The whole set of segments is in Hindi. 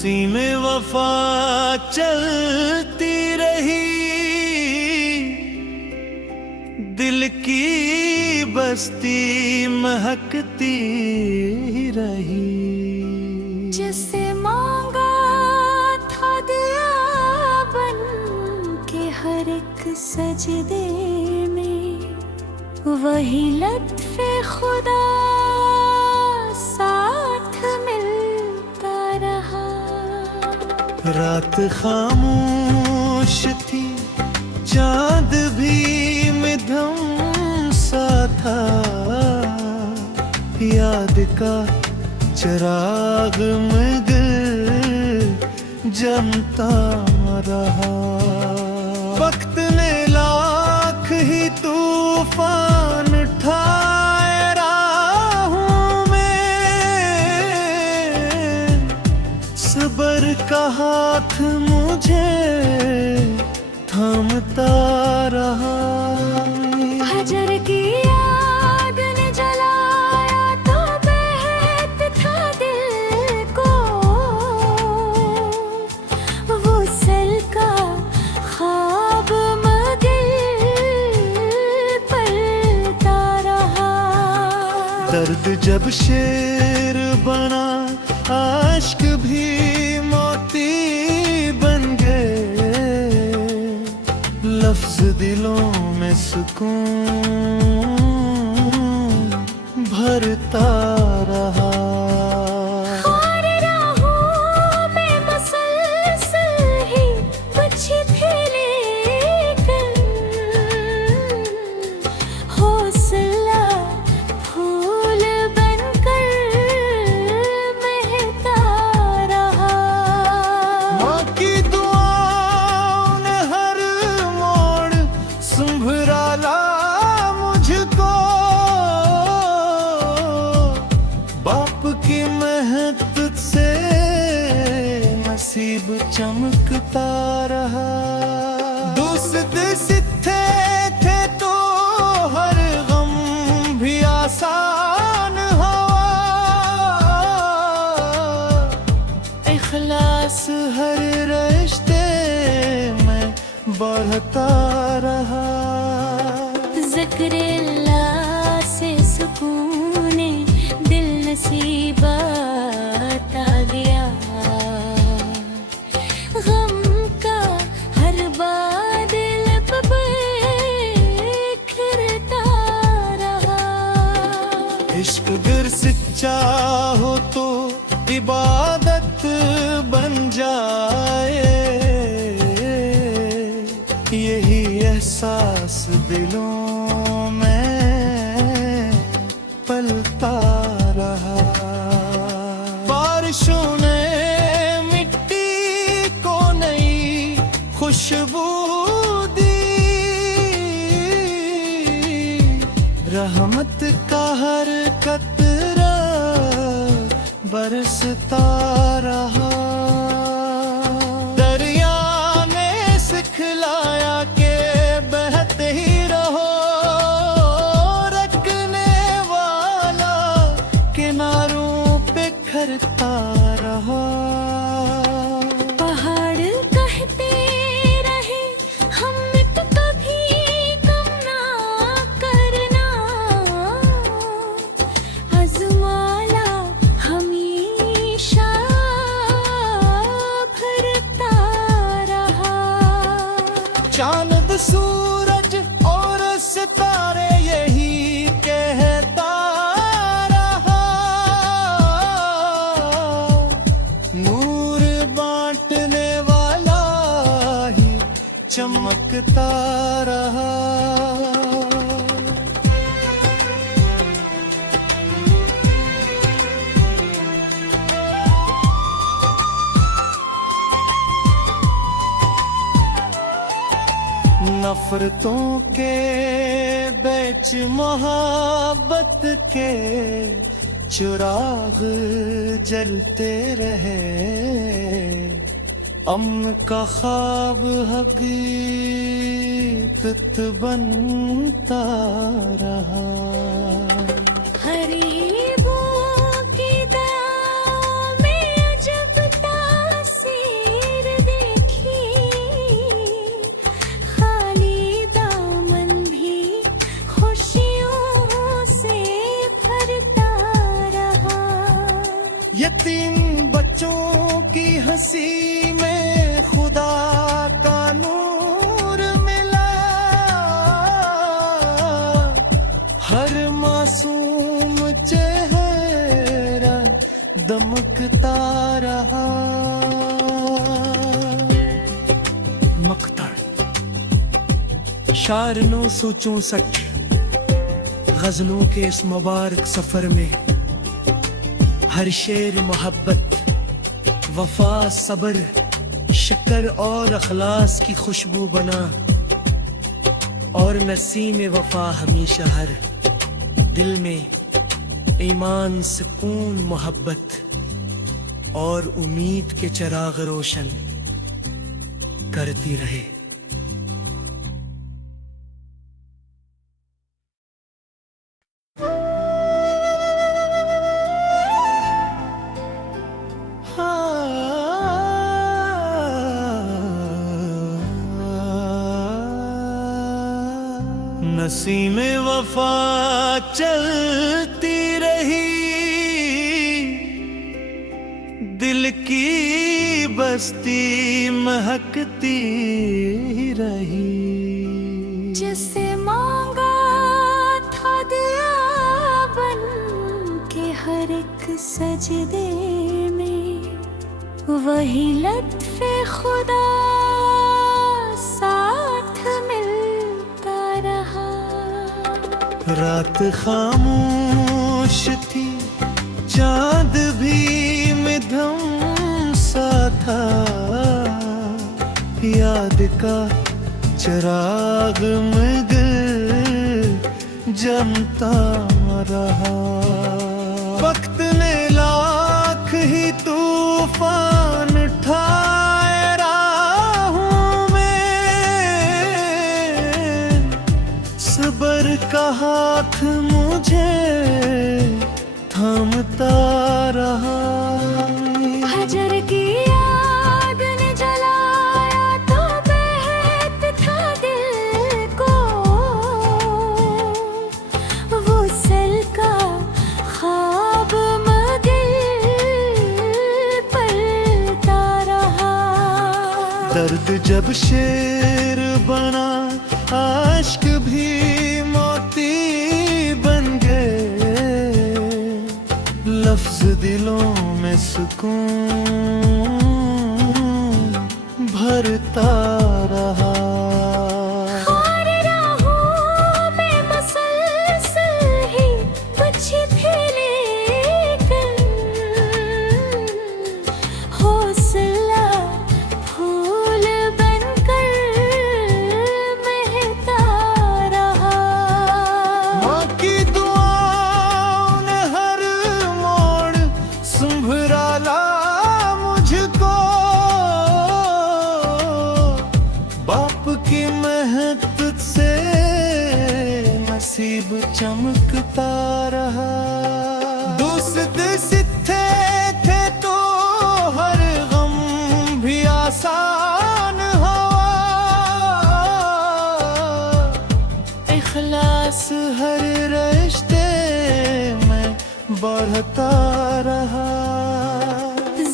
में वफा चलती रही, दिल की बस्ती महकती रही। जिसे मांगा था दिया बन के हर एक सजदे में, वही लत्फ़े खुदा साथ मिलता रहा। रात खामोश थी, चांद भी मिधम सा था, याद का चिराग में दिल जमता रहा। वक्त ने लाख ही तूफान उठाए राहों में, सब्र का हाथ मुझे थामता रहा। हजर की आग ने जलाया तो बहत था दिल को, वो सल का ख्वाब मगर पलता रहा। दर्द जब शेर बना, आश्क भी मोती बन गए, लफ्ज दिलों में सुकून भरता रहा। और राहों में मुसलसल ही कुछ थे लेकिन, हौसला फूल बनकर महकता रहा। माँ की दुआओं ने हर मोड़ संभराला मुझको, बाप की मेहनत से नसीब चमकता रहा। दोस्त सिथे थे तो हर गम भी आसान हुआ, इखलास हर रिश्ते में बढ़ता रहा। ज़िक्र अल्लाह से सुकूने दिल नसीबात आ गया, गम का हर बादल पे बिखरता रहा। इश्क अगर सच्चा हो तो इबादत बन जाए, यही एहसास दिलों में पलता रहा। बारिशों ने मिट्टी को नई खुशबू दी, रहमत का हर कतरा बरसता रहा। दरिया ने सिखलाया के बहते ही रहो, रखने वाला किनारों पे खरता रहा। पहाड़ कहते रहे हम कभी कम ना करना, आज़माना हमेशा भरता रहा। चांद सूरज और सितारे यही कहता रहा, नूर बांटने वाला ही चमकता रहा। नफरतों के बीच मोहब्बत के चिराग जलते रहे, अम्न का ख्वाब हकीकत बनता रहा। गरीबों की दया में अजब तारा चमकता रहा। मकता शार 964 गजलों के इस मुबारक सफर में हर शेर मोहब्बत, वफा, सब्र, शक्कर और अखलास की खुशबू बना। और नसीम वफा हमेशा हर दिल में ईमान, सुकून, मोहब्बत और उम्मीद के चिराग रोशन करती रहे। नसीमे वफा चलती रही, दिल की बस्ती महकती रही। जिसे मांगा था दिया बन के हर एक सजदे में, वही लत्फ़े खुदा साथ मिलता रहा। रात खामोश थी, चांद भी मध्यम सा था, याद का चिराग मगर जमता रहा। वक्त ने लाख ही तूफान ठाए राहों में, सब्र का हाथ मुझे थामता रहा। हजर की याद ने जलाया तो बहत था दिल को, वो सल का ख्वाब मगर पलता रहा। दर्द जब शेर बना, आश्क भी मोती बन गए, लफ्ज दिलों में सुकून भरता रहा। खार राहों में मसलसल ही कुछ भी लेकर, हौसला फूल बनकर महकता रहा। माँ की दुआओं ने हर मोड़ संभराला मुझको, बाप की मेहनत से नसीब चमकता रहा। दोस्त सिथे थे तो हर गम भी आसान हुआ, इखलास हर रिश्ते में बढ़ता रहा।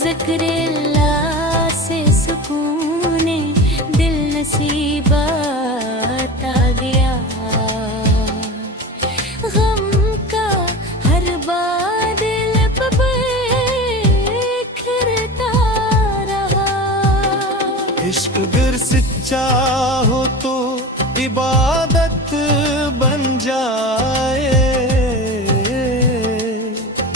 ज़िक्र-ए-अल्लाह से सुकूने दिल नसीबात आ गया, गम का हर बादल पे बिखरता रहा। इश्क अगर सच्चा हो तो इबादत बन जाए,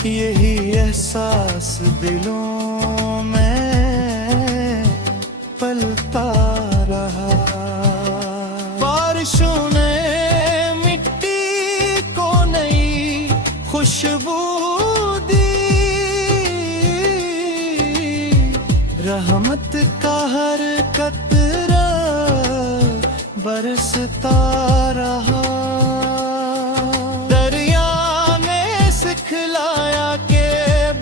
यही एहसास दिलों में पलता रहा। बारिशों ने मिट्टी को नई खुशबू दी, रहमत का हर कतरा बरसता रहा। दरिया ने सिखलाया के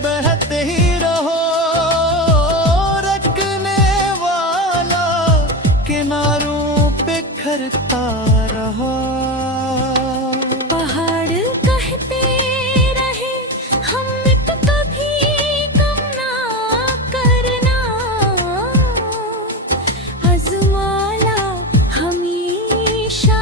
बहते ही रहो, रखने वाला किनारों पे खरता रहा। पहाड़ कहते रहे हम कभी कम ना करना, आज़माना हमेशा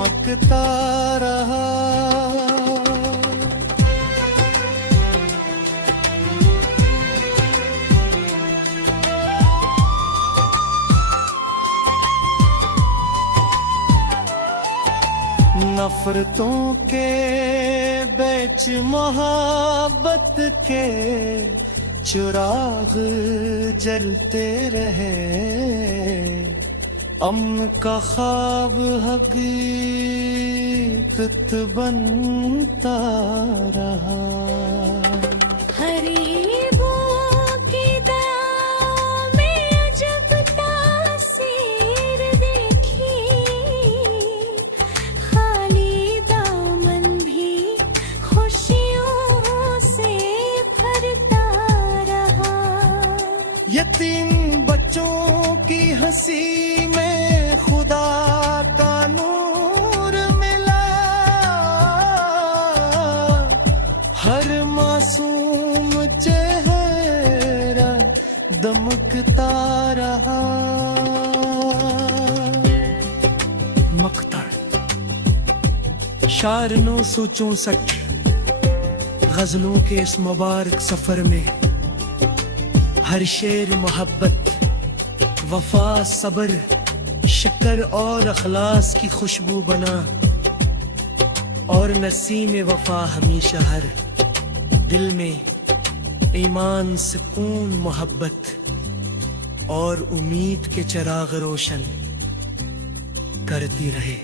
चमकता रहा। नफरतों के बीच मोहब्बत के चिराग जलते रहे, अमन का ख्वाब हकीकत बनता रहा। गरीबों की दया में अजब तासीर देखी, खाली दामन भी खुशियों से भरता रहा। यतीम बच्चों की हंसी में खुदा का नूर मिला, हर मासूम चेहरा दमकता रहा। मकता शार 964 गजलों के इस मुबारक सफर में हर शेर मोहब्बत, वफा, सब्र, शक्कर और अखलास की खुशबू बना, और नसीम वफा हमेशा हर दिल में ईमान, सुकून, मोहब्बत और उम्मीद के चिराग रोशन करती रहे।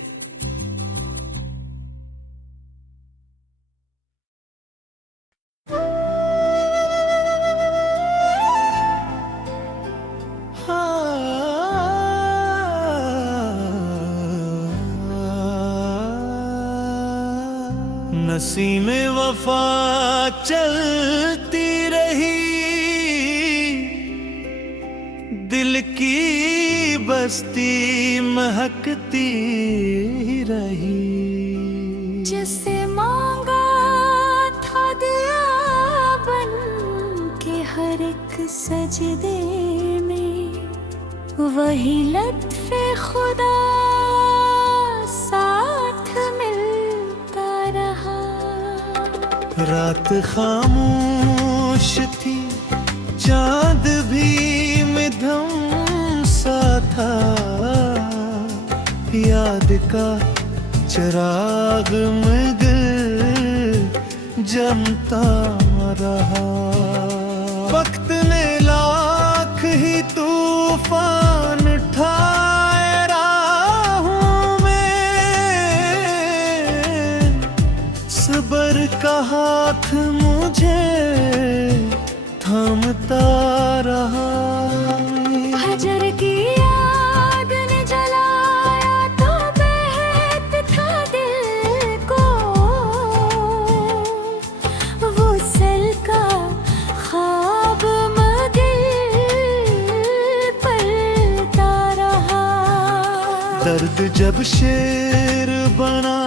नसीमे वफा चलती रही, दिल की बस्ती महकती रही। जिसे मांगा था दिया बन के हर एक सजदे में, वही लत्फ़े खुदा साथ मिलता रहा। रात खामोश थी, चांद भी मिधम सा था, याद का चिराग मगर जमता रहा। वक्त ने लाख ही तूफान ठाए राहों में, सब्र का हाथ मुझे थामता रहा। हजर की याद ने जलाया तो बहत था दिल को, वो सल का ख्वाब मगर पलता रहा। दर्द जब शेर बना,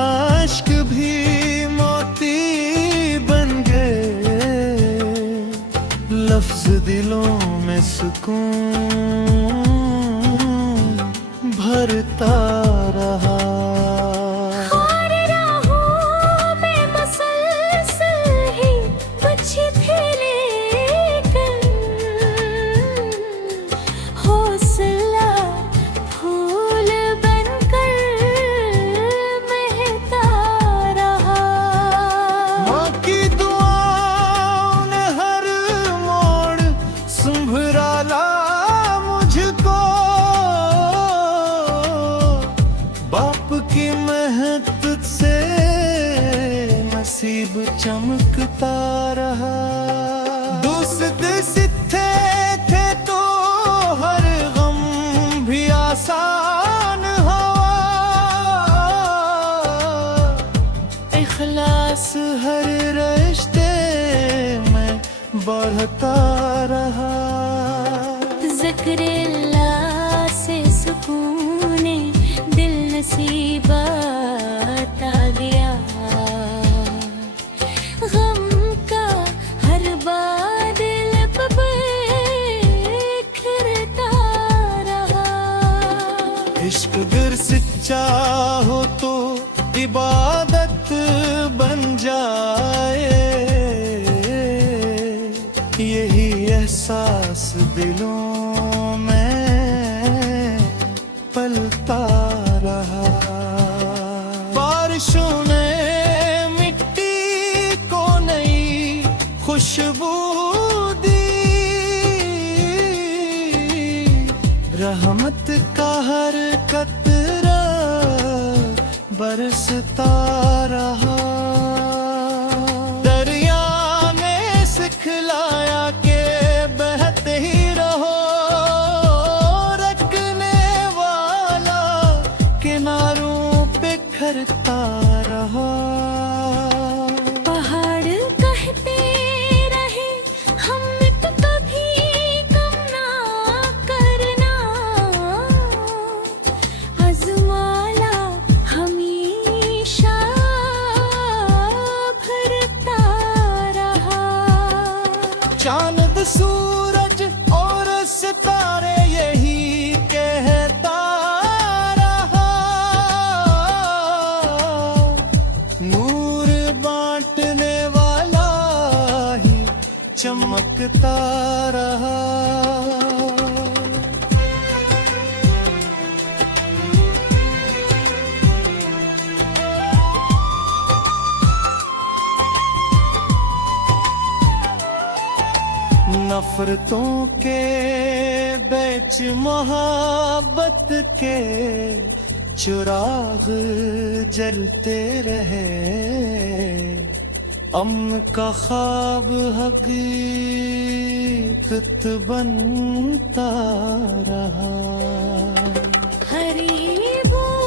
आश्क भी मोती बन गए, लफ्ज दिलों में सुकून भरता रहा। और राहों में मुसलसल ही कुछ थे लेकिन, हौसला फूल बनकर महकता रहा। माँ की दुआओं ने हर मोड़ संभराला मुझको, बाप की मेहनत से नसीब चमकता रहा। दोस्त सिथे थे तो हर गम भी आसान हुआ, इखलास हर रिश्ते में बढ़ता रहा। ज़िक्र-ए-अल्लाह से सुकून दिल नसीबत आ गया, गम का हर बादल पे बिखरता रहा। इश्क गर सच्चा चाहो तो इबादत बन जाए, यही एहसास दिलों में पलता रहा। बारिशों ने मिट्टी को नई खुशबू दी, रहमत का हर कतरा बरसता रहा। दरिया ने सिखलाया के बहते ही रहो, रखने वाला किनारों पे खरता रहा। पहाड़ कहते रहे हम मिट कभी कम ना करना, आज़माला हमेशा भरता रहा। चांद सूरज और सितारे यही कहता रहा, नूर बांटने वाला ही चमकता रहा। नफरतों के बीच मोहब्बत के चिराग जलते रहे, अमन का ख्वाब हकीकत बनता रहा। गरीबों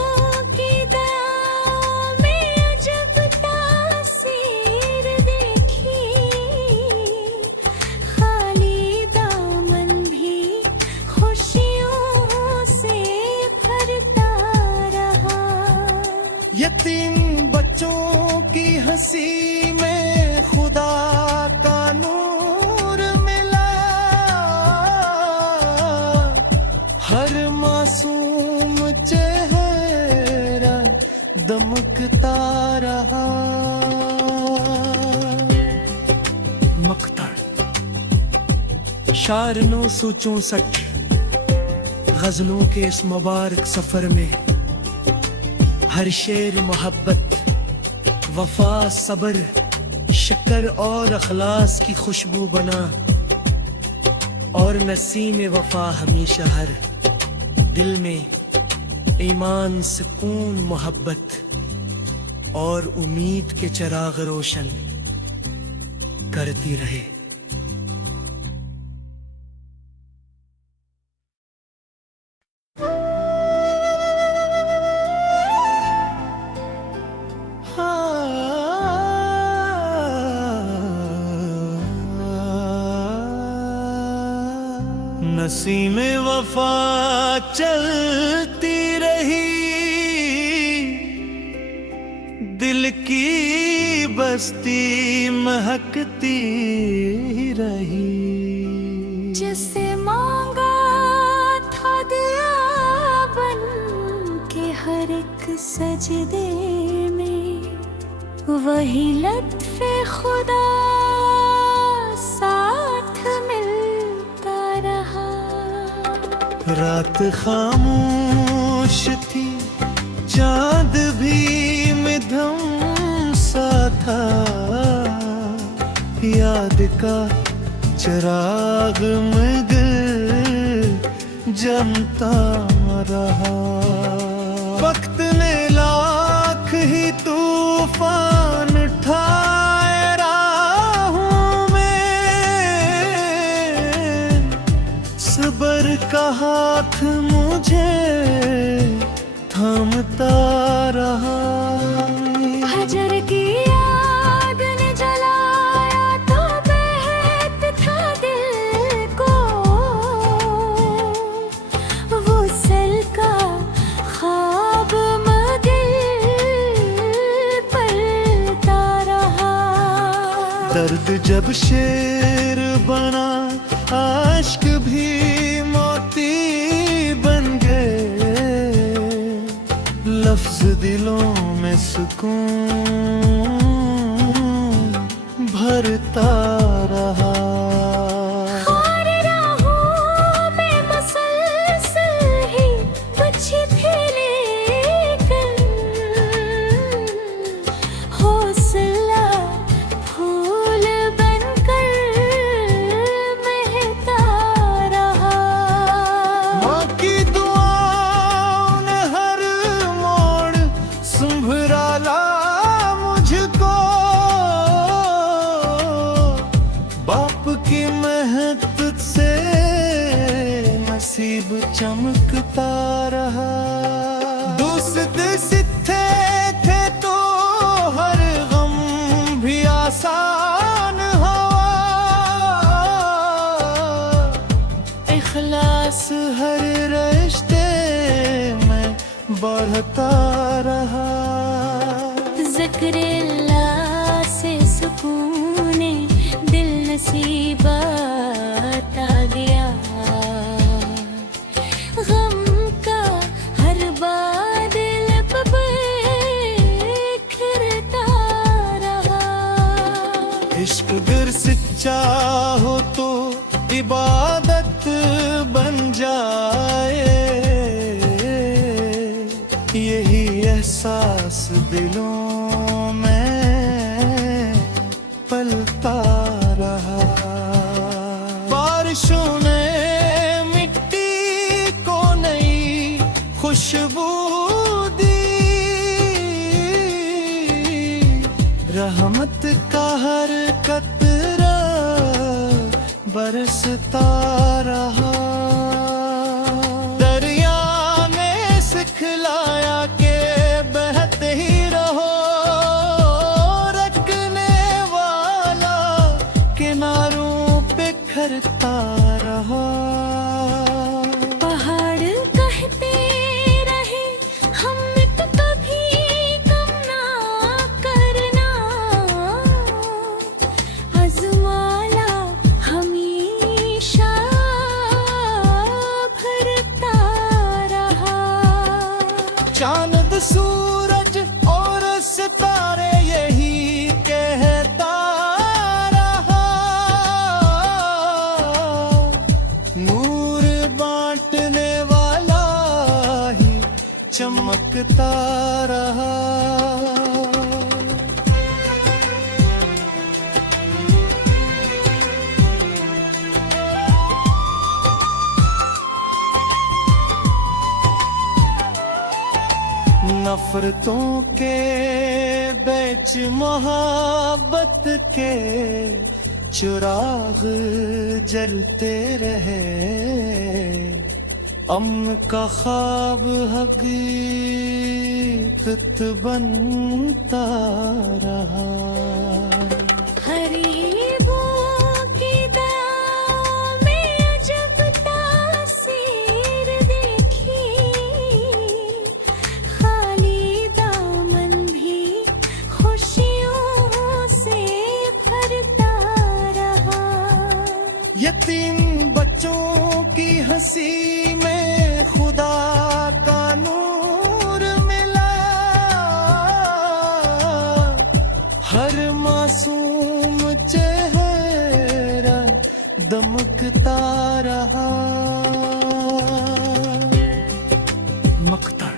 की दया में अजब तासीर देखी, खाली दामन भी खुशियों से भरता रहा। यतीम बच्चों की हंसी में खुदा का नूर मिला, हर मासूम चेहरा दमकता रहा। मकता शार 964 गजलों के इस मुबारक सफर में हर शेर मोहब्बत, वफा, सब्र, शक्र और अखलास की खुशबू बना, और नसीम वफा हमेशा हर दिल में ईमान, सुकून, मोहब्बत और उम्मीद के चिराग रोशन करती रहे। नसीमे वफा चलती रही, दिल की बस्ती महकती रही। जिसे मांगा था दिया बन के हर एक सजदे में, वही लत्फ़े खुदा साथ मिलता रहा। रात खामोश थी, चांद भी मिधम सा था, याद का चिराग मगर जमता रहा। वक्त ने लाख ही तूफान ठाए राहों में, सब्र का हाथ मुझे थामता रहा। हजर की याद ने जलाया तो बहत था दिल को, वो सल का ख्वाब मगर पलता रहा। दर्द जब शेर बना, आश्क भी मोती बन गए, दिलों में सुकून भरता रहा। और राहों में मुसलसल ही बची थी लेकिन हौसला फूल बनकर महकता रहा। माँ की दुआओं ने हर मोड़ संभराला मुझको, बाप की मेहनत से नसीब चमकता रहा। दोस्त सिथे थे तो हर गम भी आसान हुआ, इखलास हर रिश्ते में बढ़ता रहा। ज़िक्र-ए-अल्लाह से सुकूने दिल नसीबात आ गया। गम का हर बादल पे बिखरता रहा। इश्क अगर सच्चा हो तो इबादत बन जाए, यही एहसास दिलों में पलता रहा। बारिशों ने मिट्टी को नई खुशबू दी, रहमत का हर कतरा बरसता रहा। दरिया ने सिखलाया के बहते ही रहो, रखने वाला किनारों पे खरता रहा। पहाड़ कहते रहे हमें तो कभी कम ना करना, आज़माना हमेशा भरता रहा। चांद सूरज और सितारे यही कहता रहा, नूर बांटने वाला ही चमकता रहा। नफरतों के बीच मोहब्बत के चिराग जलते रहे, अमन का ख्वाब हकीकत बनता रहा। गरीबों की दयाओं में अजब तासीर देखी, खाली दामन भी खुशियों से भरता रहा। यतीम बच्चों की हंसी में खुदा का नूर मिला, हर मासूम चेहरा दमकता रहा। मकता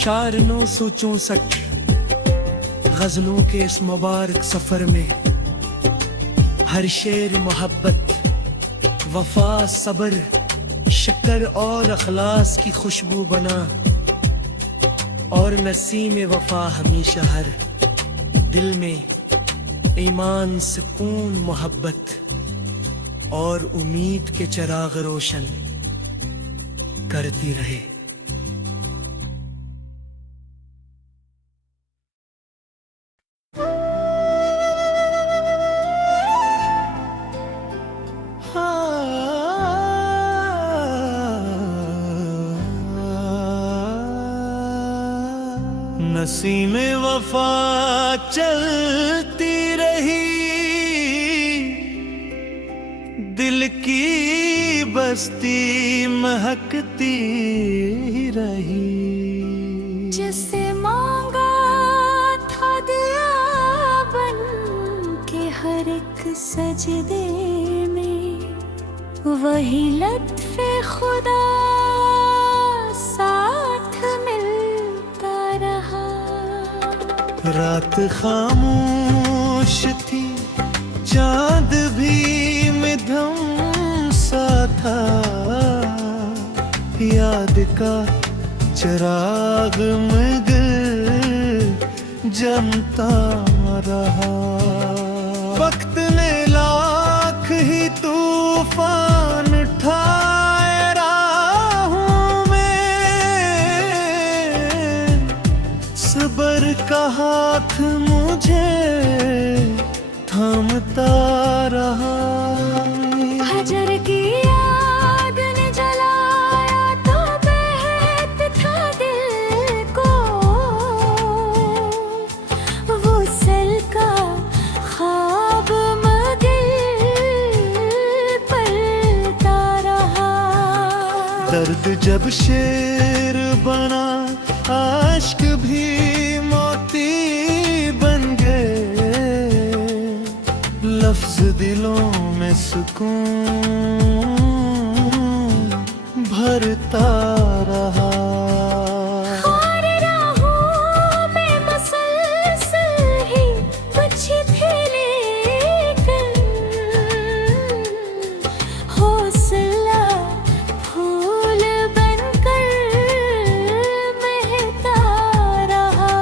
शार 964 गजलों के इस मुबारक सफर में हर शेर मोहब्बत, वफा, सब्र, शक्र और अखलास की खुशबू बना, और नसीम वफा हमेशा हर दिल में ईमान, सुकून, मोहब्बत और उम्मीद के चिराग रोशन करती रहे। नसीमे वफा चलती रही, दिल की बस्ती महकती रही। से मांगा था दिया बन के हर एक सजदे में, वही लत्फ़े खुदा साथ मिलता रहा। रात खामोश थी, चांद भी मिधम सा था, याद का चिराग मगर जमता रहा। वक्त ने लाख ही तूफान उठाए राहों में, सब्र का हाथ मुझे थामता रहा। हजर की आग ने जलाया तो बहत था दिल को, वो सल का ख्वाब मगर पलता रहा। दर्द जब शेर बना, आश्क भी मोती बन गए, लफ्ज दिलों में सुकून भरता रहा। खार राहों में मुसलसल ही कुछ थे लेकिन, हौसला फूल बनकर महकता रहा।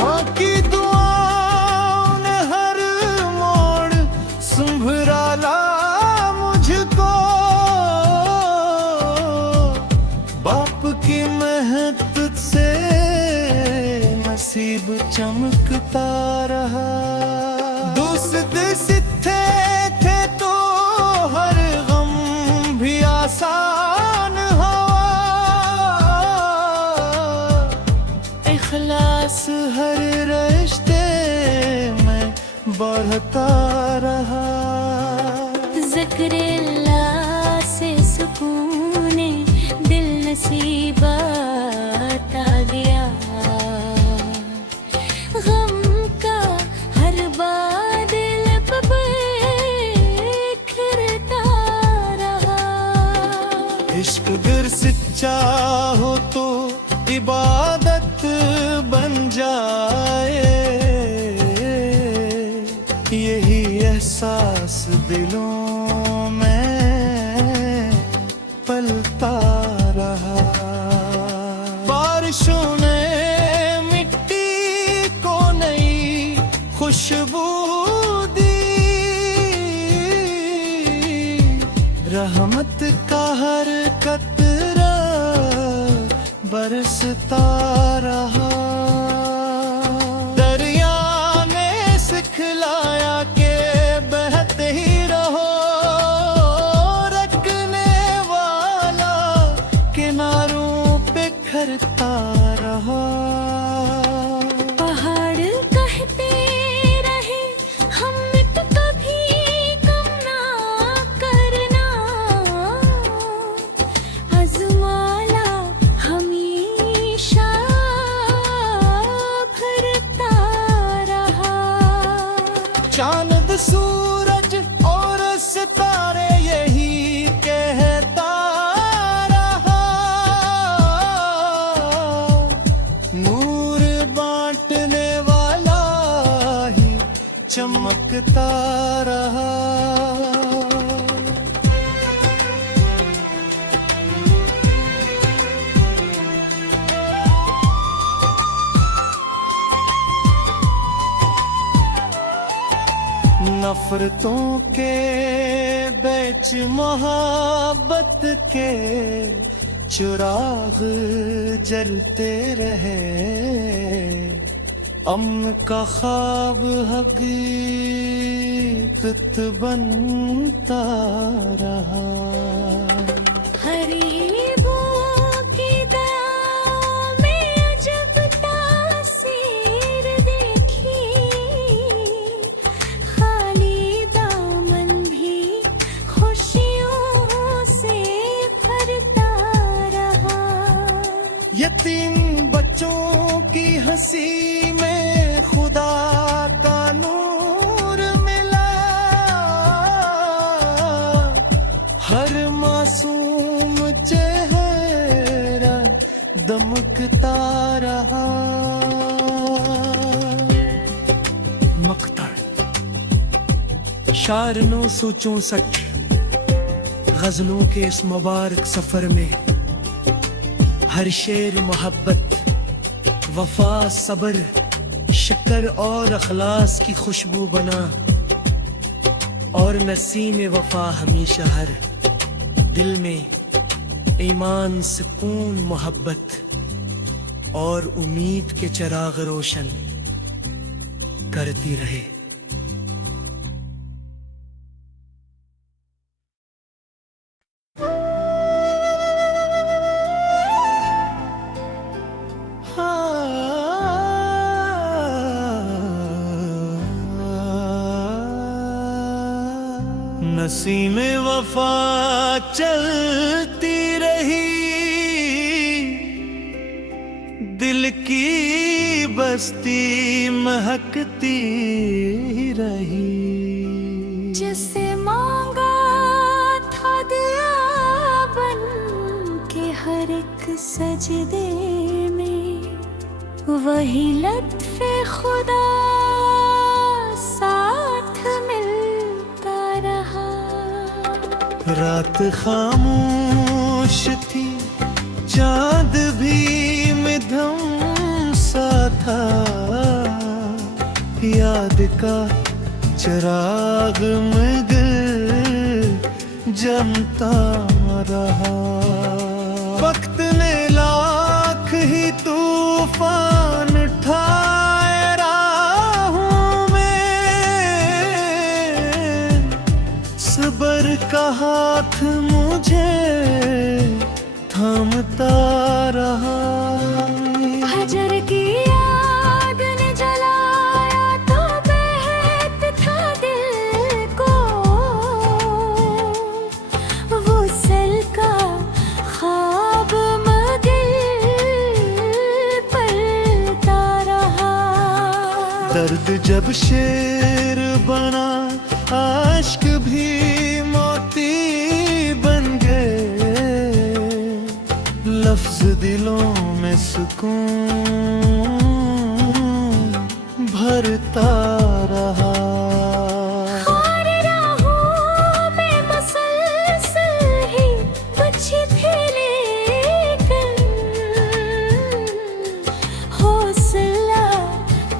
माँ की दुआओं ने हर मोड़ संभराला मुझको, बाप की मेहनत से नसीब चमकता रहा। दोस्त सिथे थे तो हर गम भी आसान हुआ, इखलास हर रिश्ते में बढ़ता रहा। ज़िक्र-ए-अल्लाह से सुकून दिल नसीबात आ गया, गम का हर बादल पे बिखरता रहा। इश्क अगर सच्चा हो तो इबादत बन जाए, यही एहसास दिलों में पलता रहा। बारिशों ने मिट्टी को नई खुशबू दी, रहमत का हर कतरा बरसता रहा। दरिया ने सिखलाया के बहते ही रहो, रखने वाला किनारों पे खरता रहा। पहाड़ कहते रहे हम मिट कभी कम ना करना, आज़माला हमेशा भरता रहा। चांद सूरज और सितारे यही कहता रहा, नूर बांटने वाला ही चमकता रहा। नफरतों के बीच मोहब्बत के चिराग जलते रहे, अमन का ख्वाब हकीकत बनता रहा। गरीबों की दया में अजब तासीर देखी, खाली दामन भी खुशियों से भरता रहा। यतीम बच्चों चमकता रहा। मकता शार 964 गजलों के इस मुबारक सफर में हर शेर मोहब्बत, वफा, सब्र, शक्कर और अखलास की खुशबू बना। और नसीम वफा हमेशा हर दिल में ईमान, सुकून, मोहब्बत और उम्मीद के चिराग रोशन करती रहे। नसीमे वफा चलती रही, दिल की बस्ती महकती रही। जिसे मांगा था दिया बन के हर एक सजदे में, वही लत्फ़े खुदा साथ मिलता रहा। रात खामोश थी, चांद भी मध्यम सा था, याद का चिराग मगर जमता रहा। वक्त ने लाख ही तूफान उठाए राहों में, सब्र का हाथ मुझे थामता रहा। हजर की याद ने जलाया तो बहत था दिल को, वो सल का ख्वाब मगर पलता रहा। दर्द जब शेर बना, आश्क भी मोती बन गए, लफ्ज दिलों में सुकून भरता रहा। खार राहों में मुसलसल ही कुछ भी लेकर, हौसला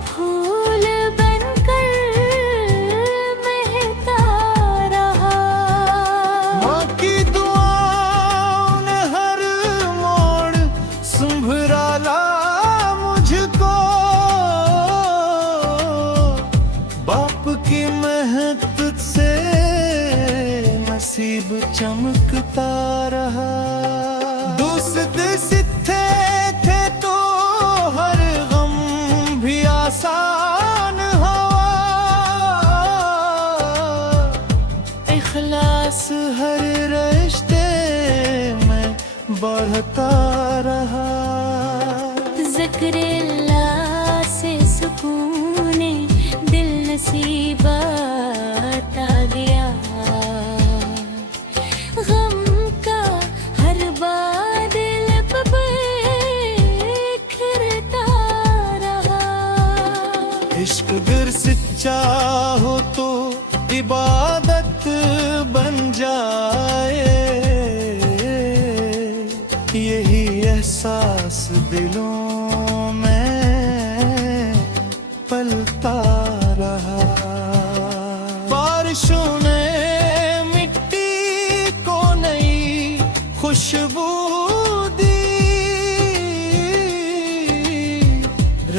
फूल बनकर महकता रहा। माँ की दुआओं ने हर मोड़ संभराला मुझको, बाप की मेहनत से नसीब चमकता रहा। दोस्त सिथे थे तो हर गम भी आसान हवा, इखलास हर रिश्ते में बढ़ता रहा। ज़िक्र-ए-अल्लाह से सुकूने दिल नसीबात आ गया, गम का हर बादल पे बिखरता रहा। इश्क अगर सच्चा हो तो इबादत बन जाए, यही एहसास दिलों में पलता रहा। बारिशों ने मिट्टी को नई खुशबू दी,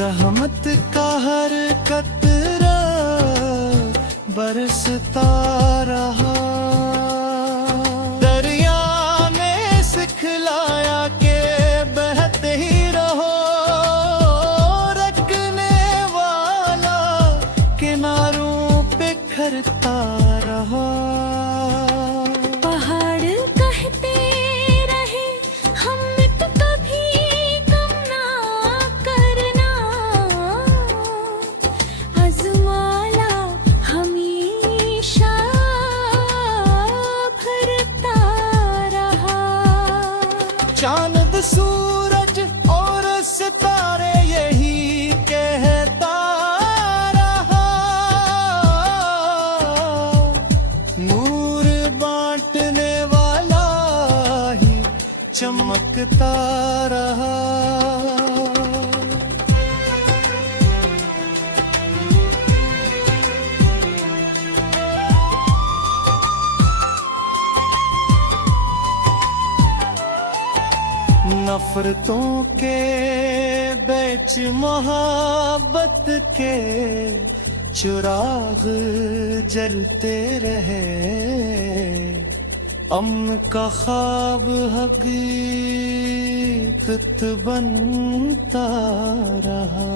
रहमत का हर कतरा बरसता रहा। दरिया ने सिखलाया के बहते ही रहो, रखने वाला किनारों पे खरता रहा। पहाड़ कहते रहे हमें तो कभी कम ना करना, आज़माना हमेशा भरता रहा। चांद सूरज और चमकता रहा। नफरतों के बीच मोहब्बत के चिराग जलते रहे, अमन का ख्वाब हकीकत बनता रहा।